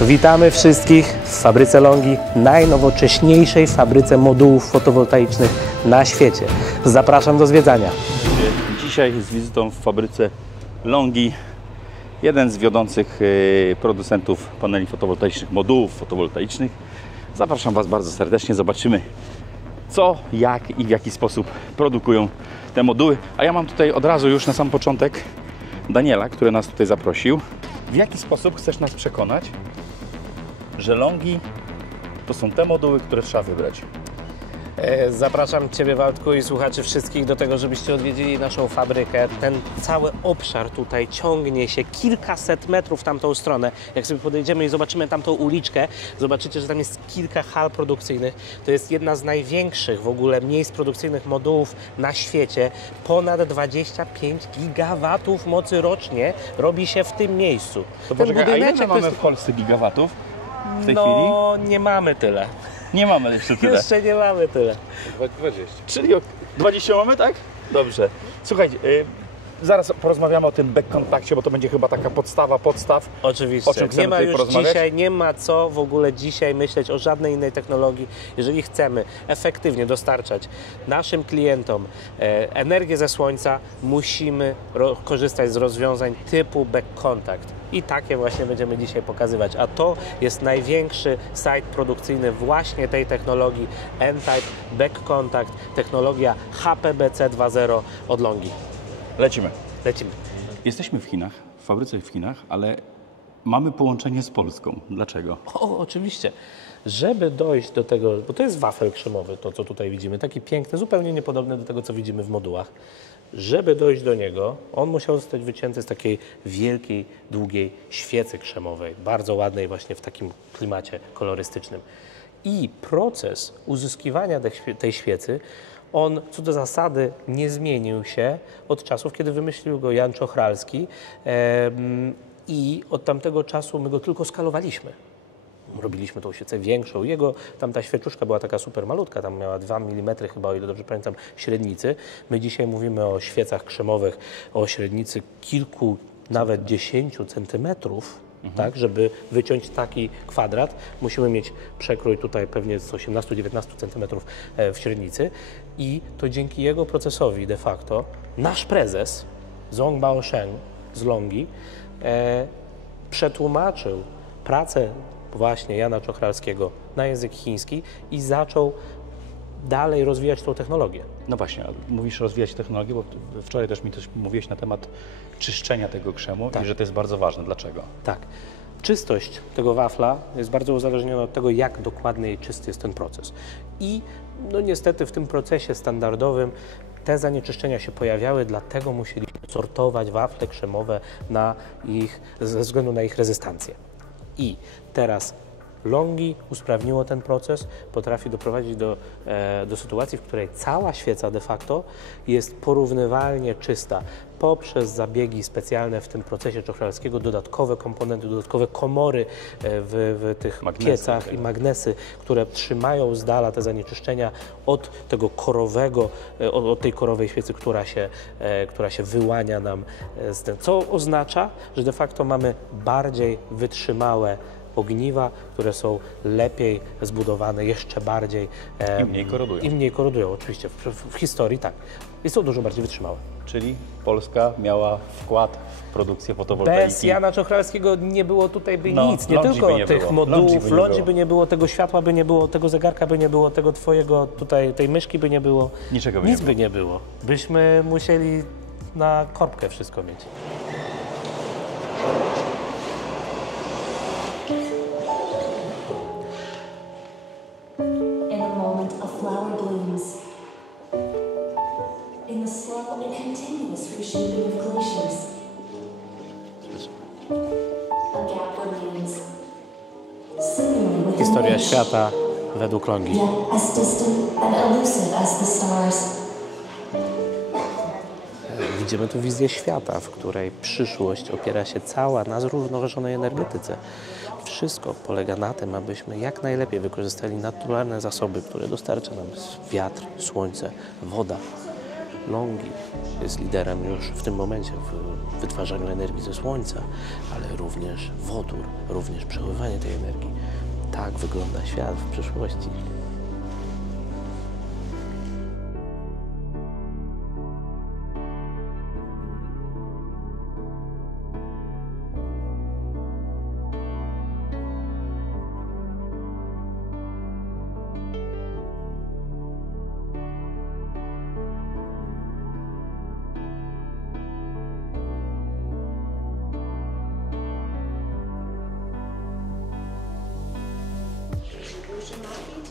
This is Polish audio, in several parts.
Witamy wszystkich w fabryce Longi, najnowocześniejszej fabryce modułów fotowoltaicznych na świecie. Zapraszam do zwiedzania. Dzisiaj z wizytą w fabryce Longi, jeden z wiodących producentów paneli fotowoltaicznych, modułów fotowoltaicznych. Zapraszam Was bardzo serdecznie, zobaczymy co, jak i w jaki sposób produkują te moduły. A ja mam tutaj od razu już na sam początek Daniela, który nas tutaj zaprosił. W jaki sposób chcesz nas przekonać, że Longi to są te moduły, które trzeba wybrać? Zapraszam Ciebie, Waldku, i słuchaczy wszystkich do tego, żebyście odwiedzili naszą fabrykę. Ten cały obszar tutaj ciągnie się kilkaset metrów w tamtą stronę. Jak sobie podejdziemy i zobaczymy tamtą uliczkę, zobaczycie, że tam jest kilka hal produkcyjnych. To jest jedna z największych w ogóle miejsc produkcyjnych modułów na świecie. Ponad 25 gigawatów mocy rocznie robi się w tym miejscu. To poczekaj, a ile mamy w Polsce gigawatów w tej chwili? No, nie mamy tyle. Nie mamy jeszcze tyle. Jeszcze nie mamy tyle. 20. Czyli 20 mamy, tak? Dobrze. Słuchajcie, zaraz porozmawiamy o tym backkontakcie, bo to będzie chyba taka podstaw. Oczywiście. O czym chcemy Nie ma tutaj już porozmawiać? dzisiaj, nie ma co w ogóle dzisiaj myśleć o żadnej innej technologii. Jeżeli chcemy efektywnie dostarczać naszym klientom energię ze słońca, musimy korzystać z rozwiązań typu backkontakt. I takie właśnie będziemy dzisiaj pokazywać. A to jest największy site produkcyjny właśnie tej technologii N-Type backkontact, technologia HPBC 2.0 od Longi. Lecimy. Lecimy. Jesteśmy w Chinach, w fabryce w Chinach, ale mamy połączenie z Polską. Dlaczego? O, oczywiście. Żeby dojść do tego, bo to jest wafel krzemowy, to co tutaj widzimy, taki piękny, zupełnie niepodobny do tego, co widzimy w modułach. Żeby dojść do niego, on musiał zostać wycięty z takiej wielkiej, długiej świecy krzemowej, bardzo ładnej właśnie w takim klimacie kolorystycznym. I proces uzyskiwania tej świecy, on co do zasady nie zmienił się od czasów, kiedy wymyślił go Jan Czochralski i od tamtego czasu my go tylko skalowaliśmy. Robiliśmy tą świecę większą. Jego tam ta świeczuszka była taka super malutka, tam miała 2 mm chyba, o ile dobrze pamiętam, średnicy. My dzisiaj mówimy o świecach krzemowych o średnicy kilku, nawet 10 centymetrów. Tak, żeby wyciąć taki kwadrat, musimy mieć przekrój tutaj pewnie z 18-19 cm w średnicy i to dzięki jego procesowi de facto nasz prezes Zhong Baosheng z Longi przetłumaczył pracę właśnie Jana Czochralskiego na język chiński i zaczął dalej rozwijać tą technologię. No właśnie, mówisz rozwijać technologię, bo wczoraj też mi coś mówiłeś na temat czyszczenia tego krzemu i że to jest bardzo ważne. Dlaczego? Tak. Czystość tego wafla jest bardzo uzależniona od tego, jak dokładny i czysty jest ten proces. I no niestety w tym procesie standardowym te zanieczyszczenia się pojawiały, dlatego musieliśmy sortować wafle krzemowe ze względu na ich rezystancję. I teraz Longi usprawniło ten proces, potrafi doprowadzić do sytuacji, w której cała świeca de facto jest porównywalnie czysta poprzez zabiegi specjalne w tym procesie czochralskiego, dodatkowe komponenty, dodatkowe komory w tych piecach i magnesy, które trzymają z dala te zanieczyszczenia od tego korowego, od tej korowej świecy, która się wyłania nam z tym, co oznacza, że de facto mamy bardziej wytrzymałe ogniwa, które są lepiej zbudowane, jeszcze bardziej... I mniej korodują. I mniej korodują, oczywiście. W historii tak. I są dużo bardziej wytrzymałe. Czyli Polska miała wkład w produkcję fotowoltaiki. Bez Jana Czochralskiego nie było tutaj nic, nie Longi tylko nie tych było. modułów, Longi by nie było, tego światła by nie było, tego zegarka by nie było, tego twojego tutaj, tej myszki by nie było. Niczego by Nic nie by nie było. Byśmy musieli na korbkę wszystko mieć. Historia świata według Longi. Widzimy tu wizję świata, w której przyszłość opiera się cała na zrównoważonej energetyce. Wszystko polega na tym, abyśmy jak najlepiej wykorzystali naturalne zasoby, które dostarcza nam wiatr, słońce, woda. LONGi jest liderem już w tym momencie w wytwarzaniu energii ze słońca, ale również wodór, również przechowywanie tej energii. Tak wygląda świat w przyszłości.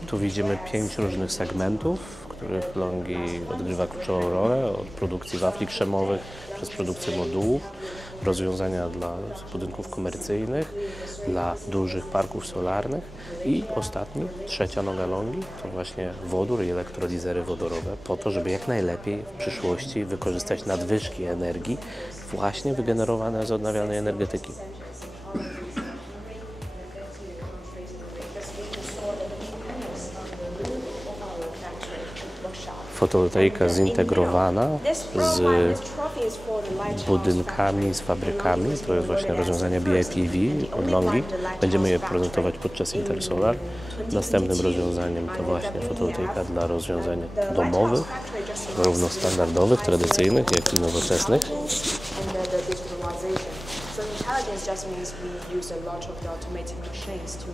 Tu widzimy 5 różnych segmentów, w których LONGi odgrywa kluczową rolę, od produkcji wafli krzemowych przez produkcję modułów, rozwiązania dla budynków komercyjnych, dla dużych parków solarnych i ostatni, trzecia noga LONGi, to właśnie wodór i elektrolizery wodorowe, po to, żeby jak najlepiej w przyszłości wykorzystać nadwyżki energii właśnie wygenerowane z odnawialnej energetyki. Fotowoltaika zintegrowana z budynkami, z fabrykami. To jest właśnie rozwiązanie BIPV od LONGi. Będziemy je prezentować podczas Intersolar. Następnym rozwiązaniem to właśnie fotowoltaika dla rozwiązań domowych, zarówno standardowych, tradycyjnych, jak i nowoczesnych.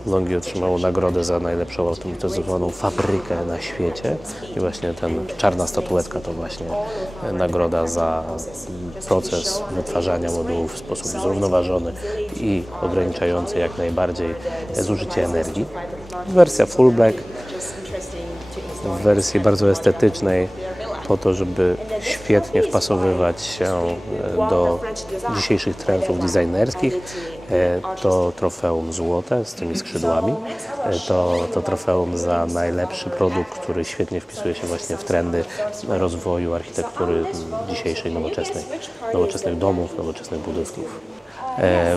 LONGi otrzymało nagrodę za najlepszą automatyzowaną fabrykę na świecie i właśnie ten czarna statuetka to właśnie nagroda za proces wytwarzania modułów w sposób zrównoważony i ograniczający jak najbardziej zużycie energii. Wersja full black w wersji bardzo estetycznej, po to, żeby świetnie wpasowywać się do dzisiejszych trendów designerskich. To trofeum złote z tymi skrzydłami, to trofeum za najlepszy produkt, który świetnie wpisuje się właśnie w trendy rozwoju architektury dzisiejszej nowoczesnych domów, nowoczesnych budynków.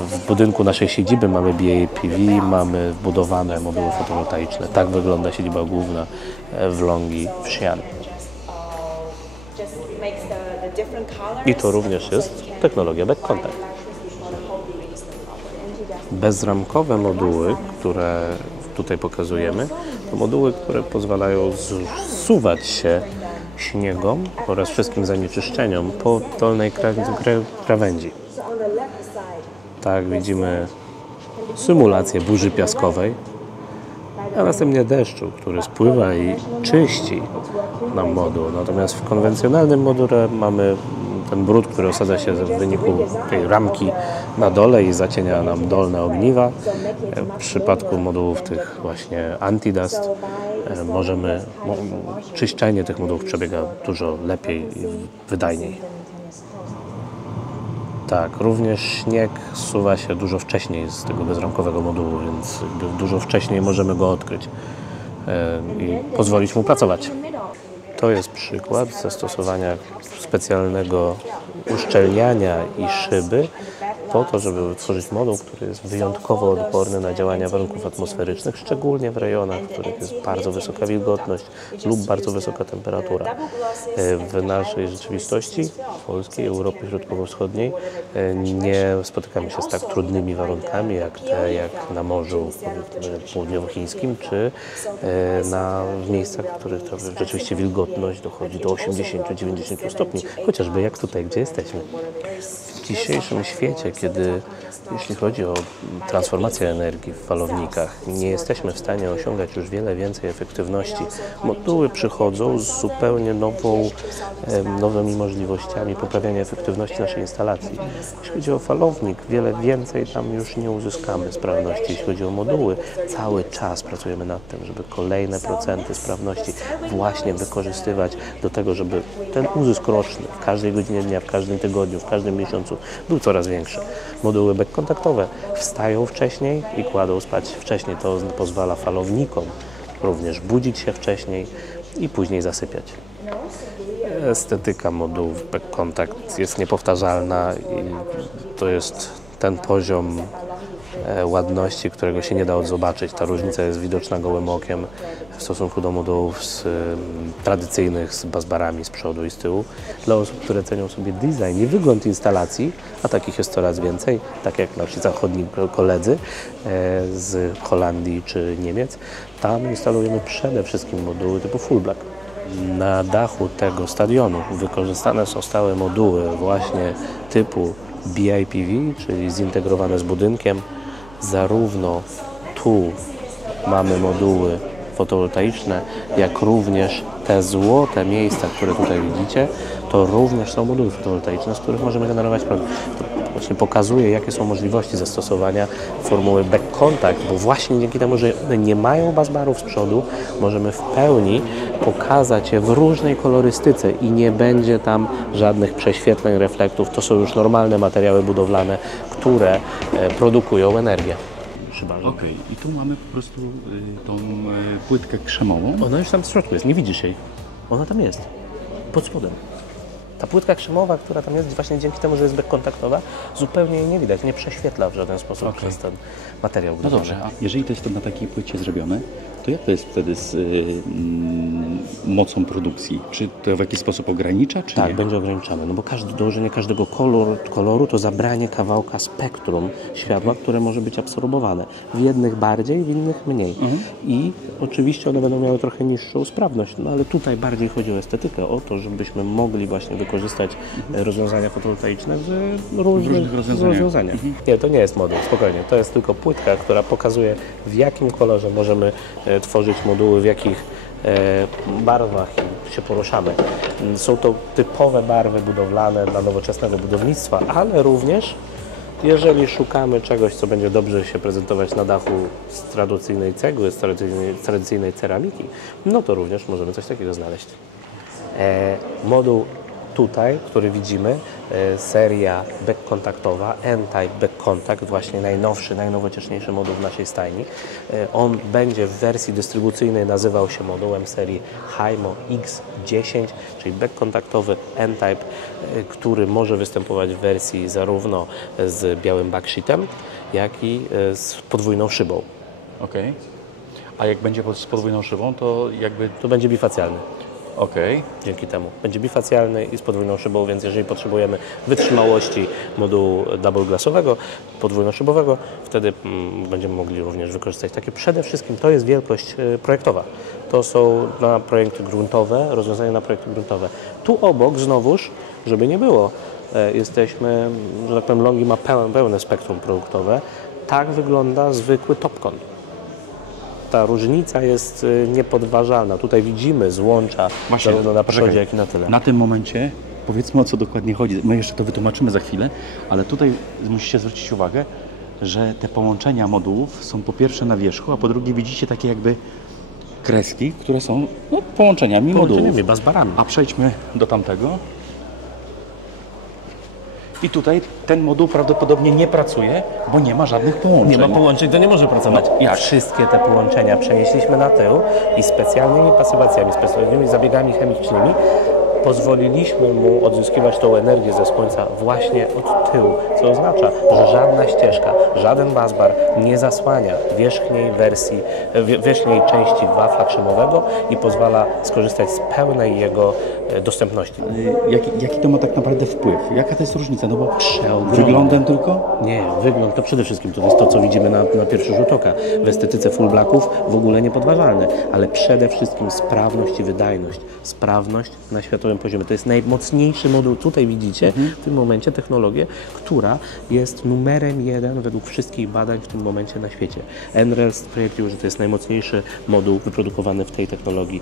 W budynku naszej siedziby mamy BIPV, mamy wbudowane moduły fotowoltaiczne. Tak wygląda siedziba główna w LONGi w Xi'an. I to również jest technologia back contact. Bezramkowe moduły, które tutaj pokazujemy, to moduły, które pozwalają zsuwać się śniegom oraz wszystkim zanieczyszczeniom po dolnej krawędzi. Tak, widzimy symulację burzy piaskowej, a następnie deszczu, który spływa i czyści nam moduł. Natomiast w konwencjonalnym module mamy ten brud, który osadza się w wyniku tej ramki na dole i zacienia nam dolne ogniwa. W przypadku modułów tych właśnie anti-dust czyszczenie tych modułów przebiega dużo lepiej i wydajniej. Tak, również śnieg zsuwa się dużo wcześniej z tego bezramkowego modułu, więc dużo wcześniej możemy go odkryć i pozwolić mu pracować. To jest przykład zastosowania specjalnego uszczelniania i szyby po to, żeby wytworzyć moduł, który jest wyjątkowo odporny na działania warunków atmosferycznych, szczególnie w rejonach, w których jest bardzo wysoka wilgotność lub bardzo wysoka temperatura. W naszej rzeczywistości, w Polskiej, Europy Środkowo-Wschodniej, nie spotykamy się z tak trudnymi warunkami, jak na morzu południowochińskim, czy w miejscach, w których to rzeczywiście wilgotność dochodzi do 80-90 stopni, chociażby jak tutaj, gdzie jesteśmy. W dzisiejszym świecie, jeśli chodzi o transformację energii w falownikach, nie jesteśmy w stanie osiągać już wiele więcej efektywności. Moduły przychodzą z zupełnie nowymi możliwościami poprawiania efektywności naszej instalacji. Jeśli chodzi o falownik, wiele więcej tam już nie uzyskamy sprawności. Jeśli chodzi o moduły, cały czas pracujemy nad tym, żeby kolejne procenty sprawności właśnie wykorzystywać do tego, żeby ten uzysk roczny w każdej godzinie dnia, w każdym tygodniu, w każdym miesiącu był coraz większy. Moduły backkontaktowe wstają wcześniej i kładą spać wcześniej. To pozwala falownikom również budzić się wcześniej i później zasypiać. Estetyka modułów backkontakt jest niepowtarzalna i to jest ten poziom ładności, którego się nie da odzobaczyć. Ta różnica jest widoczna gołym okiem w stosunku do modułów tradycyjnych z busbarami z przodu i z tyłu. Dla osób, które cenią sobie design i wygląd instalacji, a takich jest coraz więcej, tak jak nasi zachodni koledzy z Holandii czy Niemiec, tam instalujemy przede wszystkim moduły typu full black. Na dachu tego stadionu wykorzystane są stałe moduły właśnie typu BIPV, czyli zintegrowane z budynkiem. Zarówno tu mamy moduły fotowoltaiczne, jak również te złote miejsca, które tutaj widzicie, to również są moduły fotowoltaiczne, z których możemy generować prąd. To właśnie pokazuje, jakie są możliwości zastosowania formuły back contact, bo właśnie dzięki temu, że one nie mają busbarów z przodu, możemy w pełni pokazać je w różnej kolorystyce i nie będzie tam żadnych prześwietleń, reflektów. To są już normalne materiały budowlane, które produkują energię. Okej, i tu mamy po prostu tą płytkę krzemową. Ona już tam w środku jest, nie widzisz jej. Ona tam jest, pod spodem. Ta płytka krzemowa, która tam jest właśnie dzięki temu, że jest backkontaktowa, zupełnie jej nie widać, nie prześwietla w żaden sposób przez ten materiał No budowlany. dobrze, a jeżeli to jest to na takiej płycie zrobione, to jak to jest wtedy z mocą produkcji? Czy to w jakiś sposób ogranicza, czy Tak, nie? będzie ograniczane, no bo dołożenie każdego koloru to zabranie kawałka spektrum światła, które może być absorbowane. W jednych bardziej, w innych mniej. I oczywiście one będą miały trochę niższą sprawność, no ale tutaj bardziej chodzi o estetykę, o to, żebyśmy mogli właśnie wykorzystać rozwiązania fotowoltaiczne w różnych rozwiązaniach. Nie, to nie jest moduł, spokojnie. To jest tylko płytka, która pokazuje, w jakim kolorze możemy tworzyć moduły, w jakich barwach się poruszamy. Są to typowe barwy budowlane dla nowoczesnego budownictwa, ale również jeżeli szukamy czegoś, co będzie dobrze się prezentować na dachu z tradycyjnej cegły, z tradycyjnej ceramiki, no to również możemy coś takiego znaleźć. Moduł tutaj, który widzimy, seria backkontaktowa, N-Type Back Contact, właśnie najnowszy, najnowocześniejszy moduł w naszej stajni. On będzie w wersji dystrybucyjnej nazywał się modułem serii HIMO X10, czyli backkontaktowy N-Type, który może występować w wersji zarówno z białym backsheetem, jak i z podwójną szybą. Okej. A jak będzie z podwójną szybą, to jakby... To będzie bifacjalny. Okej. Dzięki temu. Będzie bifacjalny i z podwójną szybą, więc jeżeli potrzebujemy wytrzymałości modułu double glassowego, podwójnoszybowego, wtedy będziemy mogli również wykorzystać takie. Przede wszystkim to jest wielkość projektowa. To są na projekty gruntowe, rozwiązania na projekty gruntowe. Tu obok znowuż, żeby nie było, jesteśmy, że tak powiem, Longi ma pełne spektrum produktowe. Tak wygląda zwykły topcon. Ta różnica jest niepodważalna. Tutaj widzimy złącza zarówno na przodzie, jak i na tyle. Na tym momencie powiedzmy, o co dokładnie chodzi. My jeszcze to wytłumaczymy za chwilę, ale tutaj musicie zwrócić uwagę, że te połączenia modułów są po pierwsze na wierzchu, a po drugie widzicie takie jakby kreski, które są połączeniami modułów. busbarami. A przejdźmy do tamtego. I tutaj ten moduł prawdopodobnie nie pracuje, bo nie ma żadnych połączeń. Nie ma połączeń, to nie może pracować. No, jak? Wszystkie te połączenia przenieśliśmy na tył i specjalnymi pasywacjami, specjalnymi zabiegami chemicznymi pozwoliliśmy mu odzyskiwać tą energię ze słońca właśnie od tyłu, co oznacza, że żadna ścieżka, żaden busbar nie zasłania wierzchniej części wafla krzemowego i pozwala skorzystać z pełnej jego dostępności. Jaki to ma tak naprawdę wpływ? Jaka to jest różnica? No bo Przeogromny. wyglądem tylko? Nie, wygląd to przede wszystkim to jest to, co widzimy na pierwszy rzut oka. W estetyce full blacków w ogóle niepodważalne, ale przede wszystkim sprawność i wydajność. Sprawność na światowym poziomie. To jest najmocniejszy moduł. Tutaj widzicie w tym momencie technologię, która jest numerem 1 według wszystkich badań w tym momencie na świecie. NREL stwierdził, że to jest najmocniejszy moduł wyprodukowany w tej technologii.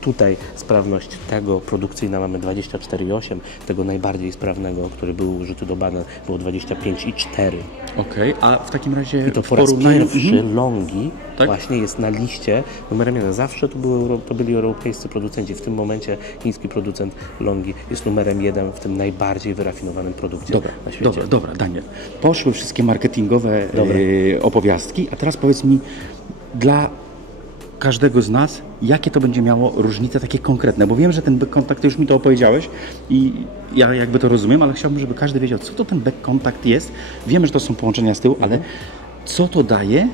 Tutaj sprawność tego produkcyjna mamy 24,8, tego najbardziej sprawnego, który był użyty do badań, było 25,4. Okej, a w takim razie I to po raz pierwszy Longi właśnie jest na liście numerem 1. Zawsze to byli europejscy producenci. W tym momencie chiński producent Longi jest numerem 1 w tym najbardziej wyrafinowanym produkcie na świecie. Dobra, Daniel. Poszły wszystkie marketingowe opowiastki, a teraz powiedz mi, dla każdego z nas, jakie to będzie miało różnice takie konkretne, bo wiem, że ten back contact, ty już mi to opowiedziałeś i ja jakby to rozumiem, ale chciałbym, żeby każdy wiedział, co to ten back contact jest. Wiemy, że to są połączenia z tyłu, ale Co to daje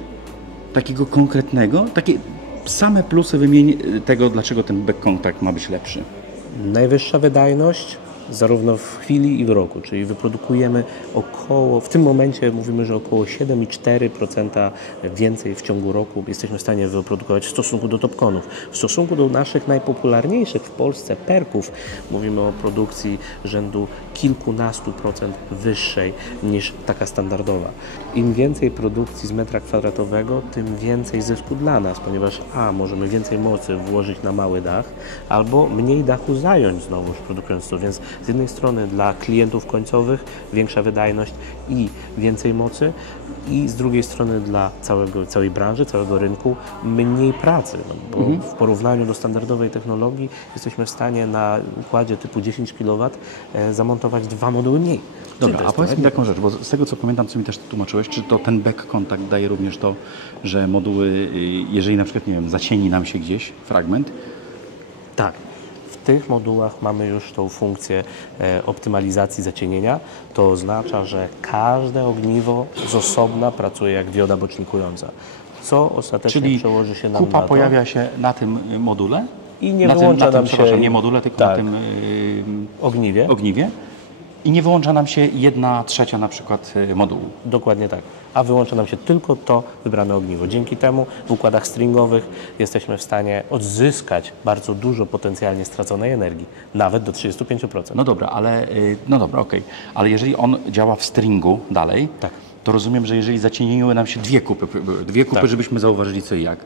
takiego konkretnego, takie same plusy wymień tego, dlaczego ten back contact ma być lepszy. Najwyższa wydajność zarówno w chwili i w roku, czyli wyprodukujemy w tym momencie mówimy, że około 7,4% więcej w ciągu roku jesteśmy w stanie wyprodukować w stosunku do Topconów. W stosunku do naszych najpopularniejszych w Polsce perków mówimy o produkcji rzędu kilkunastu procent wyższej niż taka standardowa. Im więcej produkcji z metra kwadratowego, tym więcej zysku dla nas, ponieważ możemy więcej mocy włożyć na mały dach, albo mniej dachu zająć znowuż produkując to, więc z jednej strony dla klientów końcowych większa wydajność i więcej mocy i z drugiej strony dla całej branży, całego rynku mniej pracy, bo w porównaniu do standardowej technologii jesteśmy w stanie na układzie typu 10 kW zamontować 2 moduły mniej. Dobra, a powiedz mi taką rzecz, bo z tego co pamiętam, co mi też tłumaczyłeś, czy to ten back contact daje również to, że moduły, jeżeli na przykład, nie wiem, zacieni nam się gdzieś fragment? Tak. W tych modułach mamy już tą funkcję optymalizacji zacienienia. To oznacza, że każde ogniwo z osobna pracuje jak dioda bocznikująca, co ostatecznie przełoży się nam na to. Kupa pojawia się na tym module i nie wyłącza nam się... nie module, tylko na tym ogniwie. I nie wyłącza nam się 1/3 na przykład modułu. Dokładnie tak. A wyłącza nam się tylko to wybrane ogniwo. Dzięki temu w układach stringowych jesteśmy w stanie odzyskać bardzo dużo potencjalnie straconej energii, nawet do 35%. No dobra, okej. Ale jeżeli on działa w stringu dalej, to rozumiem, że jeżeli zacieniły nam się dwie kupy, żebyśmy zauważyli co i jak,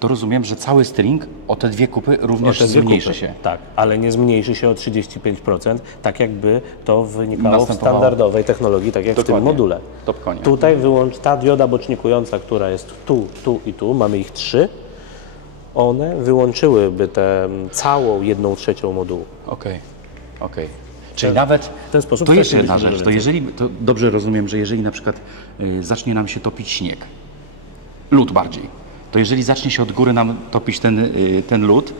to rozumiem, że cały string o te 2 kupy również zmniejszy się. Tak, ale nie zmniejszy się o 35%, tak jakby to wynikało w standardowej technologii, tak jak w tym module. Topconie. Tutaj ta dioda bocznikująca, która jest tu i tu, mamy ich 3, one wyłączyłyby tę całą 1/3 modułu. Okej. Czyli nawet, w ten sposób to jeszcze jedna rzecz, to dobrze rozumiem, że jeżeli na przykład zacznie nam się topić śnieg, lód bardziej, to jeżeli zacznie się od góry nam topić ten lód,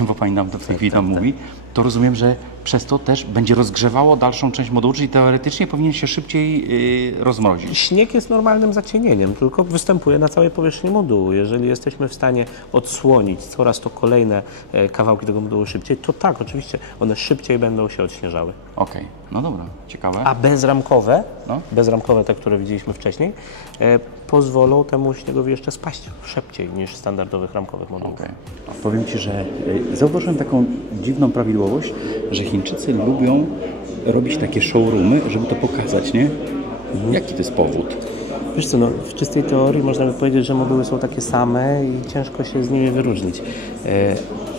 bo pani nam to w tej chwili tam mówi, to rozumiem, że przez to też będzie rozgrzewało dalszą część modułu, czyli teoretycznie powinien się szybciej rozmrozić. Śnieg jest normalnym zacienieniem, tylko występuje na całej powierzchni modułu. Jeżeli jesteśmy w stanie odsłonić coraz to kolejne kawałki tego modułu szybciej, to tak, oczywiście one szybciej będą się odśnieżały. Okej, no dobra, ciekawe. A bezramkowe, te, które widzieliśmy wcześniej, pozwolą temu śniegowi jeszcze spaść szybciej niż standardowych ramkowych modułów. Powiem Ci, że zauważyłem taką dziwną prawidłowość, że Chińczycy lubią robić takie showroomy, żeby to pokazać, nie? Jaki to jest powód? Wiesz co, w czystej teorii można by powiedzieć, że moduły są takie same i ciężko się z nimi wyróżnić.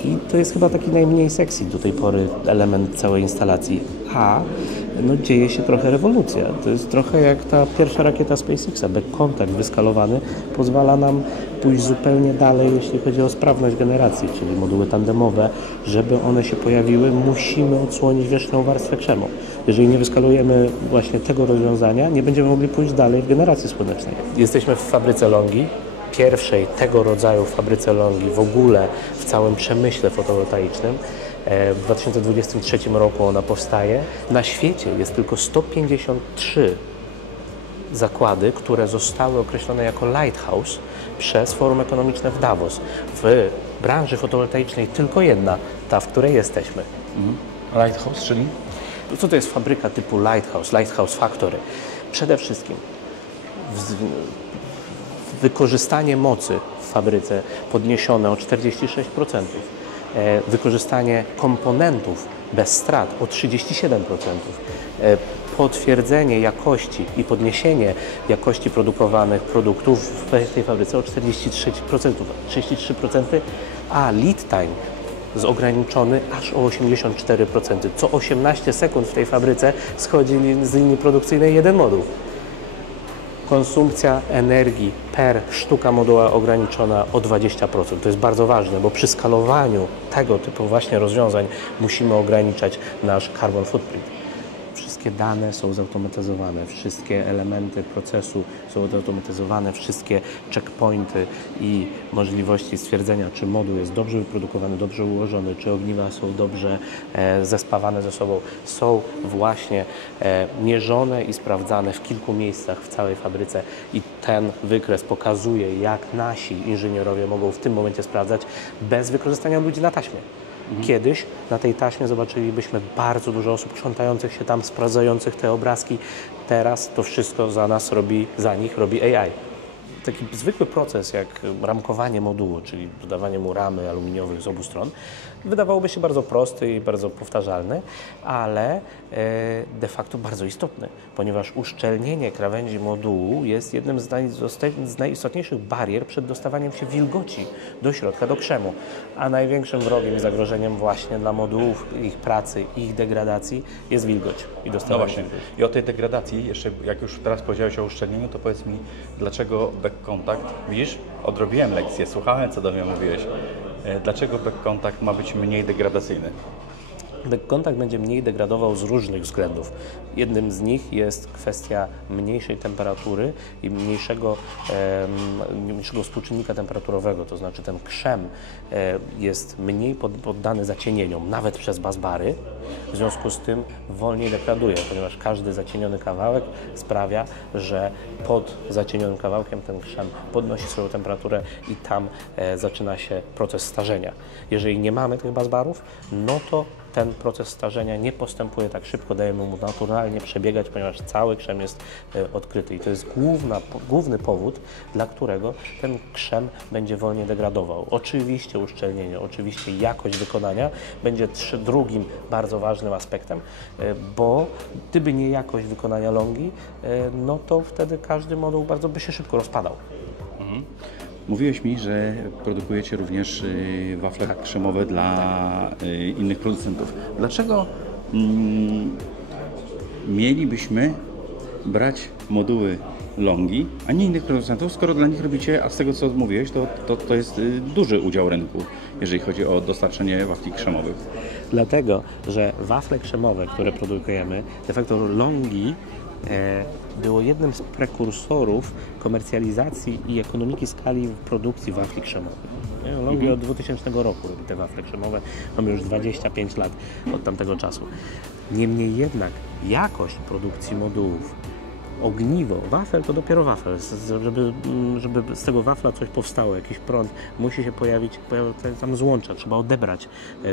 I to jest chyba taki najmniej sexy do tej pory element całej instalacji. Dzieje się trochę rewolucja. To jest trochę jak ta pierwsza rakieta SpaceXa. Back contact wyskalowany pozwala nam pójść zupełnie dalej, jeśli chodzi o sprawność generacji, czyli moduły tandemowe. Żeby one się pojawiły, musimy odsłonić wierzchnią warstwę krzemą. Jeżeli nie wyskalujemy właśnie tego rozwiązania, nie będziemy mogli pójść dalej w generacji słonecznej. Jesteśmy w fabryce Longi, pierwszej tego rodzaju fabryce Longi w ogóle w całym przemyśle fotowoltaicznym. W 2023 roku ona powstaje. Na świecie jest tylko 153 zakłady, które zostały określone jako Lighthouse przez Forum Ekonomiczne w Davos. W branży fotowoltaicznej tylko jedna, ta, w której jesteśmy. Lighthouse, czyli? Co to jest fabryka typu Lighthouse Factory? Przede wszystkim wykorzystanie mocy w fabryce podniesione o 46%. Wykorzystanie komponentów bez strat o 37%, potwierdzenie jakości i podniesienie jakości produkowanych produktów w tej fabryce o 43%, a lead time ograniczony aż o 84%. Co 18 sekund w tej fabryce schodzi z linii produkcyjnej jeden moduł. Konsumpcja energii per sztuka moduła ograniczona o 20%. To jest bardzo ważne, bo przy skalowaniu tego typu właśnie rozwiązań musimy ograniczać nasz carbon footprint. wszystkie dane są zautomatyzowane, wszystkie elementy procesu są zautomatyzowane, wszystkie checkpointy i możliwości stwierdzenia, czy moduł jest dobrze wyprodukowany, dobrze ułożony, czy ogniwa są dobrze zespawane ze sobą, są właśnie mierzone i sprawdzane w kilku miejscach w całej fabryce i ten wykres pokazuje, jak nasi inżynierowie mogą w tym momencie sprawdzać bez wykorzystania ludzi na taśmie. Kiedyś na tej taśmie zobaczylibyśmy bardzo dużo osób krzątających się tam, sprawdzających te obrazki. Teraz to wszystko za nich robi AI. Taki zwykły proces jak ramkowanie modułu, czyli dodawanie mu ramy aluminiowych z obu stron, wydawałoby się bardzo prosty i bardzo powtarzalny, ale de facto bardzo istotny, ponieważ uszczelnienie krawędzi modułu jest jednym z najistotniejszych barier przed dostawaniem się wilgoci do środka, do krzemu. A największym wrogiem i zagrożeniem właśnie dla modułów, ich pracy, ich degradacji jest wilgoć i dostawanie. No właśnie. I o tej degradacji, jeszcze jak już teraz powiedziałeś o uszczelnieniu, to powiedz mi, dlaczego back contact, widzisz, odrobiłem lekcję, słuchałem, co do mnie mówiłeś. Dlaczego back contact ma być mniej degradacyjny? Back contact będzie mniej degradował z różnych względów. Jednym z nich jest kwestia mniejszej temperatury i mniejszego współczynnika temperaturowego, to znaczy ten krzem jest mniej poddany zacienieniom, nawet przez busbary, w związku z tym wolniej degraduje, ponieważ każdy zacieniony kawałek sprawia, że pod zacienionym kawałkiem ten krzem podnosi swoją temperaturę i tam zaczyna się proces starzenia. Jeżeli nie mamy tych busbarów, no to ten proces starzenia nie postępuje tak szybko, dajemy mu naturalnie przebiegać, ponieważ cały krzem jest odkryty i to jest główny powód, dla którego ten krzem będzie wolniej degradował. Oczywiście uszczelnienie, oczywiście jakość wykonania będzie drugim bardzo ważnym aspektem, bo gdyby nie jakość wykonania Longi, no to wtedy każdy moduł bardzo by się szybko rozpadał. Mówiłeś mi, że produkujecie również wafle krzemowe dla innych producentów. Dlaczego mielibyśmy brać moduły Longi, a nie innych producentów, skoro dla nich robicie, a z tego co mówiłeś, to jest duży udział rynku, jeżeli chodzi o dostarczenie wafli krzemowych? Dlatego, że wafle krzemowe, które produkujemy, de facto Longi było jednym z prekursorów komercjalizacji i ekonomiki skali w produkcji wafli krzemowych. Longi od 2000 roku robi te wafle krzemowe, mamy już 25 lat od tamtego czasu. Niemniej jednak jakość produkcji modułów, ogniwo, wafel to dopiero wafel, żeby z tego wafla coś powstało, jakiś prąd, musi się pojawić tam złącza, trzeba odebrać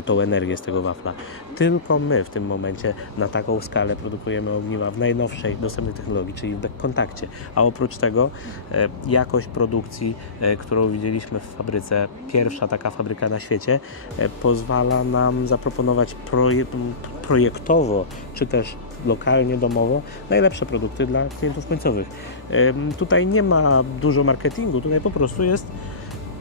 tą energię z tego wafla. Tylko my w tym momencie na taką skalę produkujemy ogniwa w najnowszej dostępnej technologii, czyli w back kontakcie. A oprócz tego jakość produkcji, którą widzieliśmy w fabryce, pierwsza taka fabryka na świecie, pozwala nam zaproponować projektowo, czy też lokalnie, domowo, najlepsze produkty dla klientów końcowych. Tutaj nie ma dużo marketingu, tutaj po prostu jest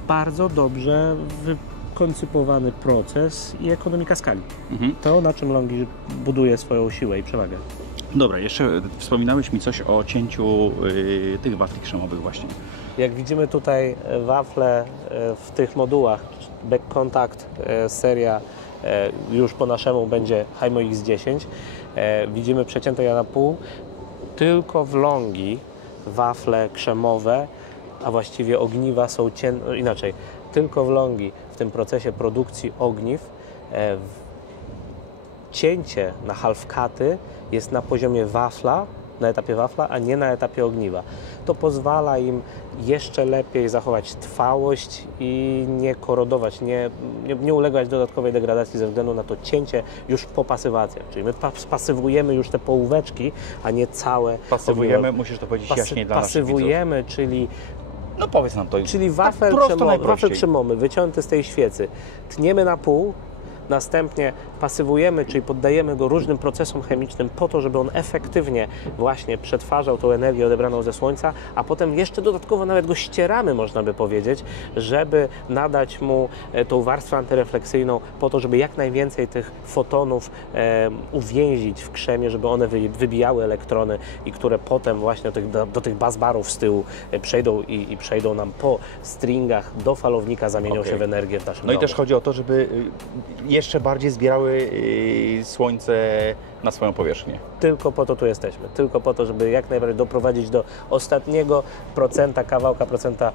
bardzo dobrze wykoncypowany proces i ekonomika skali. To, na czym Longi buduje swoją siłę i przewagę. Dobra, jeszcze wspominałeś mi coś o cięciu tych wafli krzemowych właśnie. Jak widzimy tutaj wafle w tych modułach, back contact seria już po naszemu będzie Hymo X10. Widzimy przecięte je na pół. Tylko w Longi wafle krzemowe, a właściwie ogniwa są inaczej. Tylko w Longi w tym procesie produkcji ogniw cięcie na half-cuty jest na poziomie wafla, na etapie wafla, a nie na etapie ogniwa. To pozwala im jeszcze lepiej zachować trwałość i nie korodować, nie ulegać dodatkowej degradacji ze względu na to cięcie już po pasywacjach. Czyli my spasywujemy już te połóweczki, a nie całe Pasywujemy, ogniwo. musisz to powiedzieć jaśniej dla naszych widzów. Pasywujemy, czyli No powiedz nam to. Czyli tak wafel najprościej. krzemowy wyciąty z tej świecy tniemy na pół, następnie pasywujemy, czyli poddajemy go różnym procesom chemicznym po to, żeby on efektywnie właśnie przetwarzał tą energię odebraną ze słońca, a potem jeszcze dodatkowo nawet go ścieramy, można by powiedzieć, żeby nadać mu tą warstwę antyrefleksyjną po to, żeby jak najwięcej tych fotonów uwięzić w krzemie, żeby one wybijały elektrony i które potem właśnie do tych busbarów z tyłu przejdą i przejdą nam po stringach do falownika, zamienią się w energię w naszym No i domu. też chodzi o to, żeby jeszcze bardziej zbierały słońce na swoją powierzchnię. Tylko po to tu jesteśmy. Tylko po to, żeby jak najbardziej doprowadzić do ostatniego kawałka procenta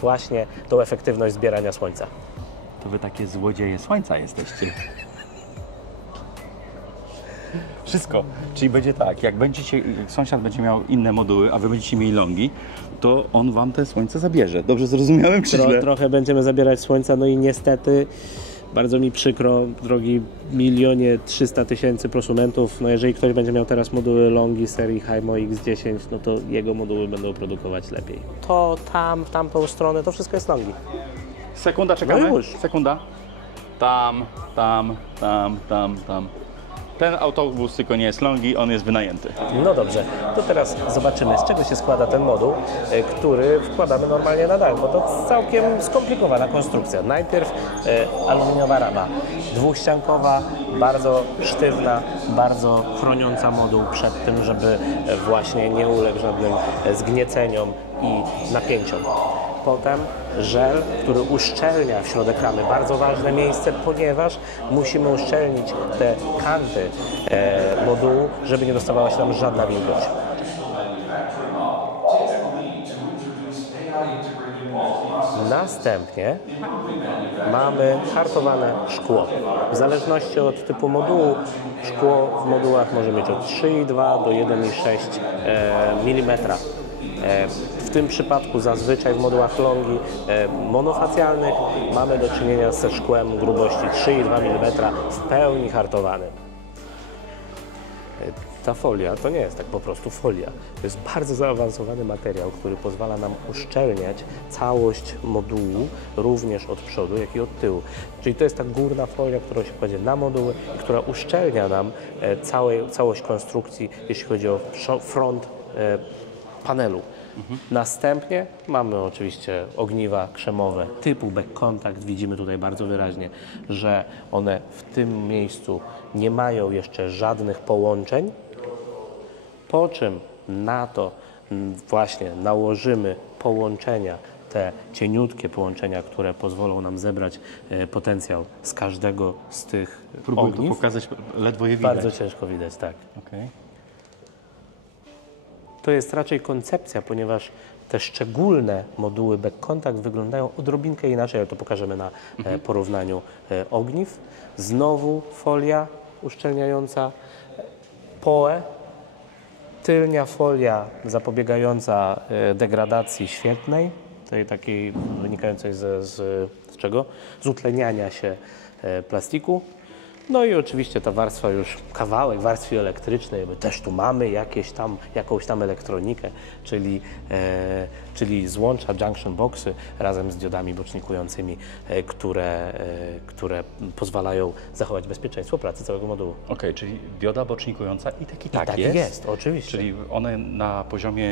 właśnie tą efektywność zbierania słońca. To wy takie złodzieje słońca jesteście. Wszystko. Czyli będzie tak, jak sąsiad będzie miał inne moduły, a wy będziecie mieli longi, to on wam te słońce zabierze. Dobrze zrozumiałem, czy źle? Trochę będziemy zabierać słońca, no i niestety bardzo mi przykro, drogi 1 300 000 prosumentów, no jeżeli ktoś będzie miał teraz moduły longi serii Hymo X10, no to jego moduły będą produkować lepiej. To tam, w tamtą stronę, to wszystko jest longi. Sekunda, czekamy? No już. Sekunda. Tam. Ten autobus tylko nie jest longi, on jest wynajęty. No dobrze, to teraz zobaczymy, z czego się składa ten moduł, który wkładamy normalnie na dach, bo to całkiem skomplikowana konstrukcja. Najpierw aluminiowa rama, dwuściankowa, bardzo sztywna, bardzo chroniąca moduł przed tym, żeby właśnie nie uległ żadnym zgnieceniom i napięciom. Potem żel, który uszczelnia w środek ramy. Bardzo ważne miejsce, ponieważ musimy uszczelnić te kanty modułu, żeby nie dostawała się tam żadna wilgoć. Następnie mamy hartowane szkło. W zależności od typu modułu, szkło w modułach może mieć od 3,2 do 1,6 mm. W tym przypadku zazwyczaj w modułach longi monofacjalnych mamy do czynienia ze szkłem grubości 3,2 mm w pełni hartowanym. Ta folia to nie jest tak po prostu folia. To jest bardzo zaawansowany materiał, który pozwala nam uszczelniać całość modułu, również od przodu, jak i od tyłu. Czyli to jest ta górna folia, która się kładzie na moduły, która uszczelnia nam całość konstrukcji, jeśli chodzi o front panelu. Następnie mamy oczywiście ogniwa krzemowe typu back contact. Widzimy tutaj bardzo wyraźnie, że one w tym miejscu nie mają jeszcze żadnych połączeń, po czym na to właśnie nałożymy połączenia, te cieniutkie połączenia, które pozwolą nam zebrać potencjał z każdego z tych Próbuję ogniw. to pokazać, ledwo je widać. Bardzo ciężko widać, tak. Okay. To jest raczej koncepcja, ponieważ te szczególne moduły back contact wyglądają odrobinkę inaczej, ale to pokażemy na porównaniu ogniw. Znowu folia uszczelniająca, POE, tylnia folia zapobiegająca degradacji świetlnej, tej takiej wynikającej z czego? Z utleniania się plastiku. No i oczywiście ta warstwa już, kawałek warstwy elektrycznej, my też tu mamy jakąś tam elektronikę, czyli złącza junction boxy razem z diodami bocznikującymi, które pozwalają zachować bezpieczeństwo pracy całego modułu. Okej, czyli dioda bocznikująca i tak jest, oczywiście. Czyli one na poziomie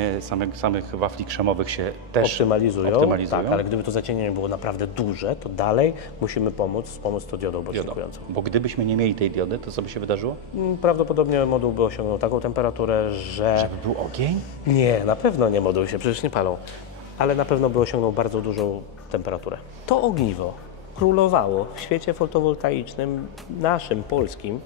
samych wafli krzemowych się też optymalizują. optymalizują. Tak, ale gdyby to zacienienie było naprawdę duże, to dalej musimy wspomóc to diodą bocznikującą. Bo gdybyśmy nie mieli tej diody, to co by się wydarzyło? Prawdopodobnie moduł by osiągnął taką temperaturę, że... Żeby był ogień? Nie, na pewno nie, moduły się przecież nie palą, ale na pewno by osiągnął bardzo dużą temperaturę. To ogniwo królowało w świecie fotowoltaicznym, naszym, polskim,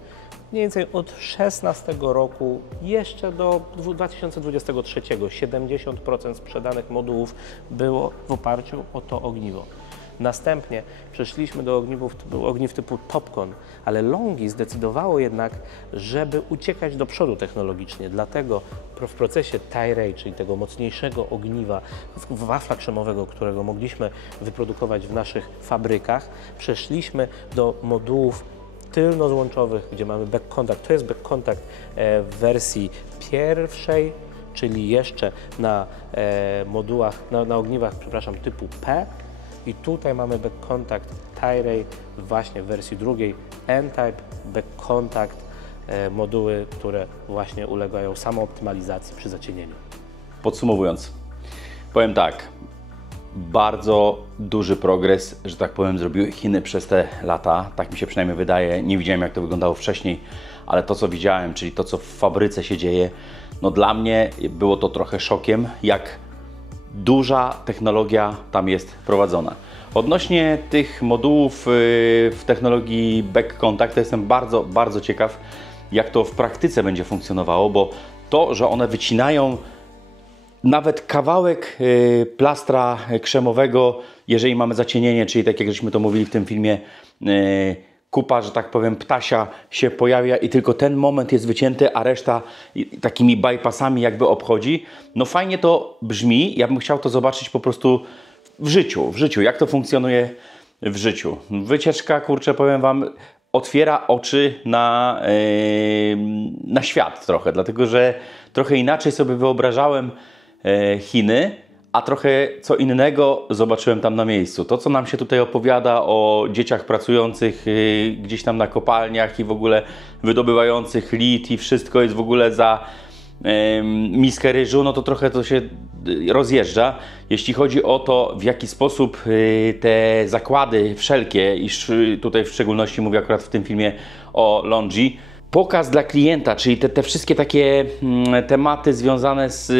mniej więcej od 16 roku jeszcze do 2023. 70% sprzedanych modułów było w oparciu o to ogniwo. Następnie przeszliśmy do ogniw typu Topcon, ale Longi zdecydowało jednak, żeby uciekać do przodu technologicznie. Dlatego w procesie Tyray, czyli tego mocniejszego ogniwa, wafla krzemowego, którego mogliśmy wyprodukować w naszych fabrykach, przeszliśmy do modułów tylnozłączowych, gdzie mamy back contact. To jest back contact w wersji pierwszej, czyli jeszcze na modułach, na ogniwach, przepraszam, typu P. I tutaj mamy back contact Tyray właśnie w wersji drugiej, N-Type back contact, moduły, które właśnie ulegają samooptymalizacji przy zacienieniu. Podsumowując, powiem tak, bardzo duży progres, że tak powiem, zrobiły Chiny przez te lata, tak mi się przynajmniej wydaje, nie widziałem jak to wyglądało wcześniej, ale to co widziałem, czyli to co w fabryce się dzieje, no dla mnie było to trochę szokiem, jak duża technologia tam jest prowadzona. Odnośnie tych modułów w technologii Back Contact, to jestem bardzo, bardzo ciekaw, jak to w praktyce będzie funkcjonowało, bo to, że one wycinają nawet kawałek plastra krzemowego, jeżeli mamy zacienienie, czyli tak jak żeśmy to mówili w tym filmie, kupa, że tak powiem, ptasia się pojawia i tylko ten moment jest wycięty, a reszta takimi bypassami jakby obchodzi. No fajnie to brzmi, ja bym chciał to zobaczyć po prostu w życiu, jak to funkcjonuje w życiu. Wycieczka, kurczę, powiem Wam, otwiera oczy na świat trochę, dlatego że trochę inaczej sobie wyobrażałem Chiny, a trochę co innego zobaczyłem tam na miejscu. To, co nam się tutaj opowiada o dzieciach pracujących gdzieś tam na kopalniach i w ogóle wydobywających lit i wszystko jest w ogóle za miskę ryżu, no to trochę to się rozjeżdża. Jeśli chodzi o to, w jaki sposób te zakłady wszelkie, i tutaj w szczególności mówię akurat w tym filmie o Longi, pokaz dla klienta, czyli te wszystkie takie tematy związane z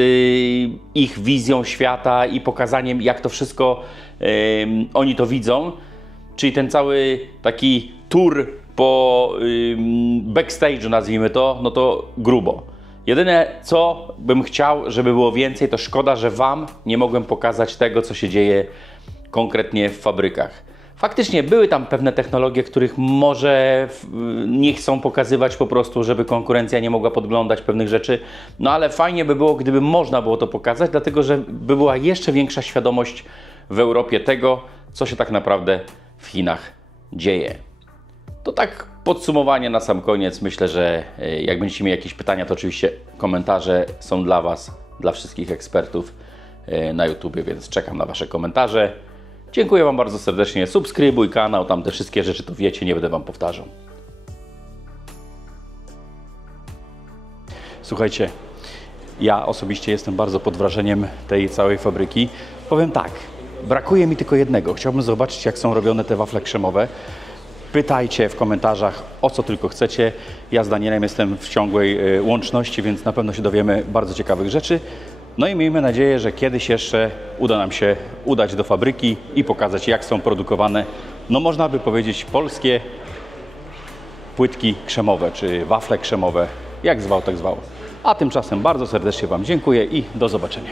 ich wizją świata i pokazaniem, jak to wszystko oni to widzą, czyli ten cały taki tour po backstage'u, nazwijmy to, no to grubo. Jedyne, co bym chciał, żeby było więcej, to szkoda, że Wam nie mogłem pokazać tego, co się dzieje konkretnie w fabrykach. Faktycznie były tam pewne technologie, których może nie chcą pokazywać po prostu, żeby konkurencja nie mogła podglądać pewnych rzeczy, no ale fajnie by było, gdyby można było to pokazać, dlatego że by była jeszcze większa świadomość w Europie tego, co się tak naprawdę w Chinach dzieje. To tak podsumowanie na sam koniec. Myślę, że jak będziecie mieli jakieś pytania, to oczywiście komentarze są dla Was, dla wszystkich ekspertów na YouTubie, więc czekam na Wasze komentarze. Dziękuję Wam bardzo serdecznie. Subskrybuj kanał, tam te wszystkie rzeczy to wiecie, nie będę Wam powtarzał. Słuchajcie, ja osobiście jestem bardzo pod wrażeniem tej całej fabryki. Powiem tak, brakuje mi tylko jednego. Chciałbym zobaczyć, jak są robione te wafle krzemowe. Pytajcie w komentarzach, o co tylko chcecie. Ja z Danielem jestem w ciągłej łączności, więc na pewno się dowiemy bardzo ciekawych rzeczy. No i miejmy nadzieję, że kiedyś jeszcze uda nam się udać do fabryki i pokazać, jak są produkowane, no można by powiedzieć, polskie płytki krzemowe, czy wafle krzemowe, jak zwał, tak zwał. A tymczasem bardzo serdecznie Wam dziękuję i do zobaczenia.